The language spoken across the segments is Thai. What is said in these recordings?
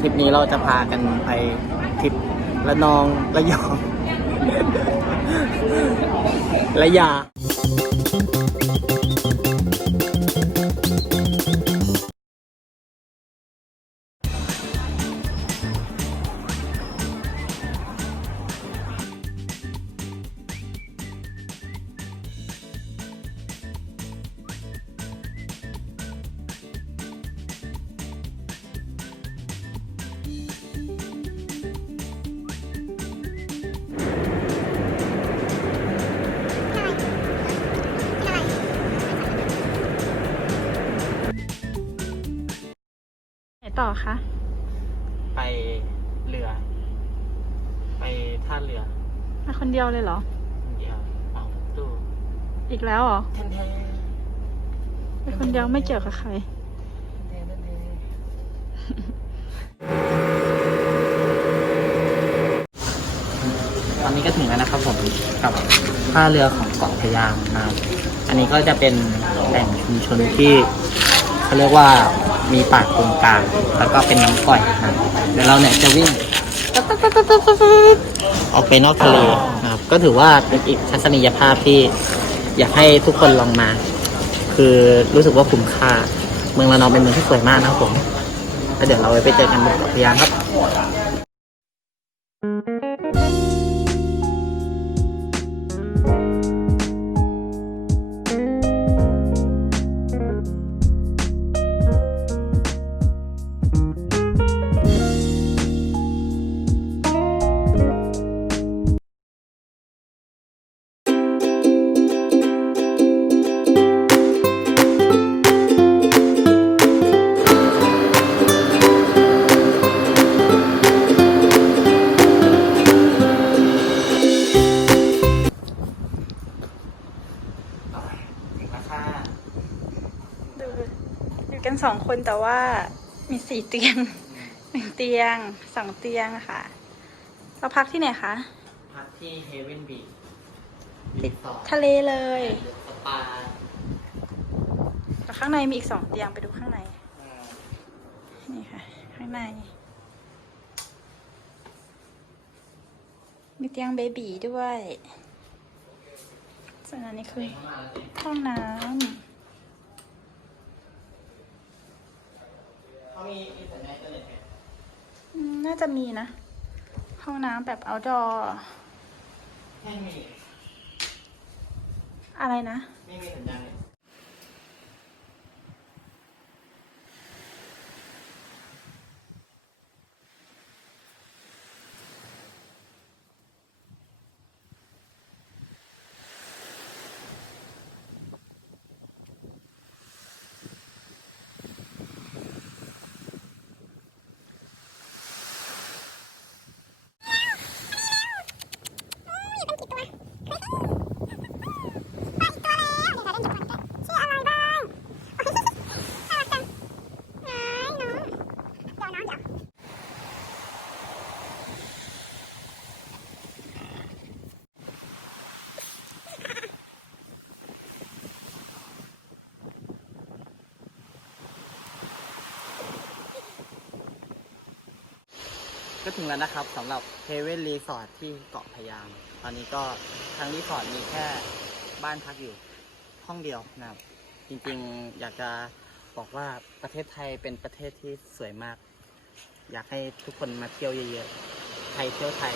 ทริปนี้เราจะพากันไปทริประนองระยอง ระยา ต่อคะ ไปเรือ ไปท่าเรือมาคนเดียวเลยเหรอ คนเดียวเอาดูอีกแล้วเหรอแทนแทนไปคนเดียวไม่เกี่ยวกับใคร แทนแทนตอนนี้ก็ถึงแล้วนะครับผมกับท่าเรือของเกาะพะยามนะครับ อันนี้ก็จะเป็นแหล่งชุมชนที่เขาเรียกว่า มีป่าตรงกลาง แล้วก็เป็นน้ำก่อยนะครับเดี๋ยวเราเนี่ยจะวิ่งออกไปนอกทะเลนะครับ ก็ถือว่าเป็นอีกทัศนียภาพที่อยากให้ทุกคนลองมา คือรู้สึกว่าคุ้มค่า เมืองระนองเป็นเมืองที่สวยมากนะครับผมแล้วเดี๋ยวเราไปเจอกันบนเกาะพยามครับ สองคนแต่ว่ามีสี่เตียงหนึ่งเตียงสองเตียงค่ะ เราพักที่ไหนคะพักที่เฮเวนบีรีสอร์ททะเลเลยสปาแต่ข้างในมีอีกสองเตียงไปดูข้างในอ่านี่ค่ะ ข้างใน มีเตียงเบบีด้วยส่วนอันนี้คือ เข้ามาแล้วสิห้องน้เขามีอินเทอร์เน็ตเลยไหมำอืมน่าจะมีนะ ห้องน้ำแบบ outdoor ไม่มี อะไรนะ ไม่มีสัญญาณ ก็ถึงแล้วนะครับสำหรับเฮเวนรีสอร์ทที่เกาะพะยาม ตอนนี้ก็ทางรีสอร์ทมีแค่บ้านพักอยู่ห้องเดียวนะครับ จริงๆอยากจะบอกว่าประเทศไทยเป็นประเทศที่สวยมาก อยากให้ทุกคนมาเที่ยวเยอะๆไทยเที่ยวไทย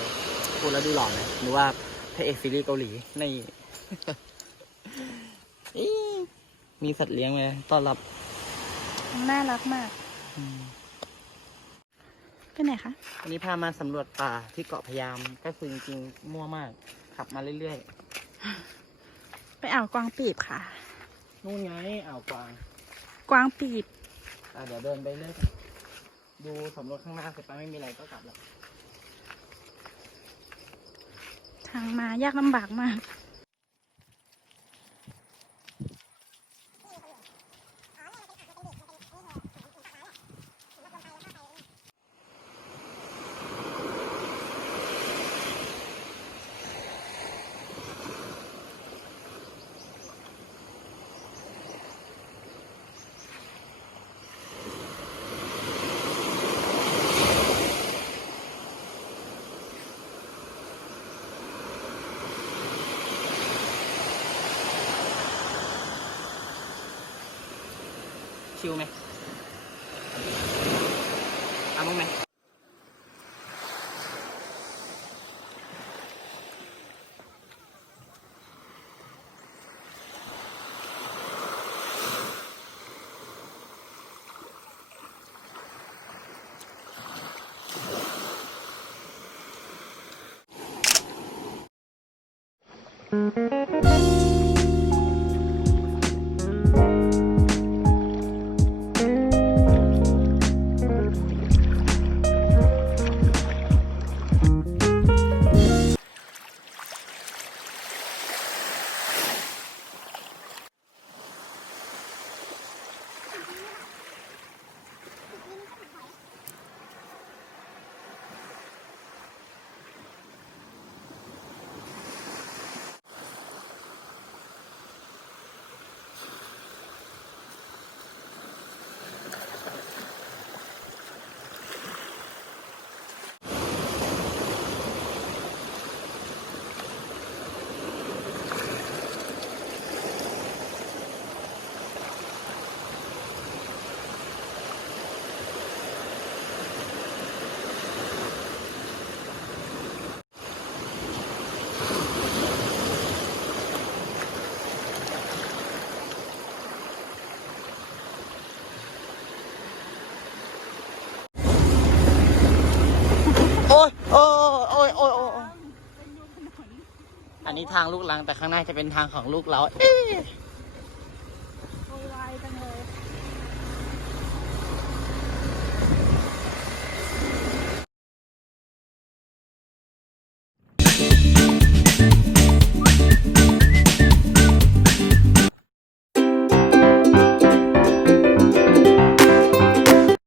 พูดแล้วดูหล่อไหมหรือว่าพระเอกซีรีส์เกาหลีนี่อี๋มีสัตว์เลี้ยงไหมต้อนรับ น่ารักมาก อืม ไปไหนคะ วันนี้พามาสำรวจป่าที่เกาะพะยามก็คือจริงๆมั่วมาก ขับมาเรื่อยไปอ่าวกวางปีบค่ะ ๆ นู่นไงอ่าวกวางกวางปีบ อะเดี๋ยวเดินไปเรื่อยดูสำรวจข้างหน้าเสร็จไปไม่มีอะไรก็กลับแล้วทางมายากลำบากมาก ชิวไหมเอ โอ้ยโอ้ยโอ้ยโอ้ยโอ้ยอันนี้ทางลูกลังแต่ข้างหน้าจะเป็นทางของลูกเราเอ๊ะ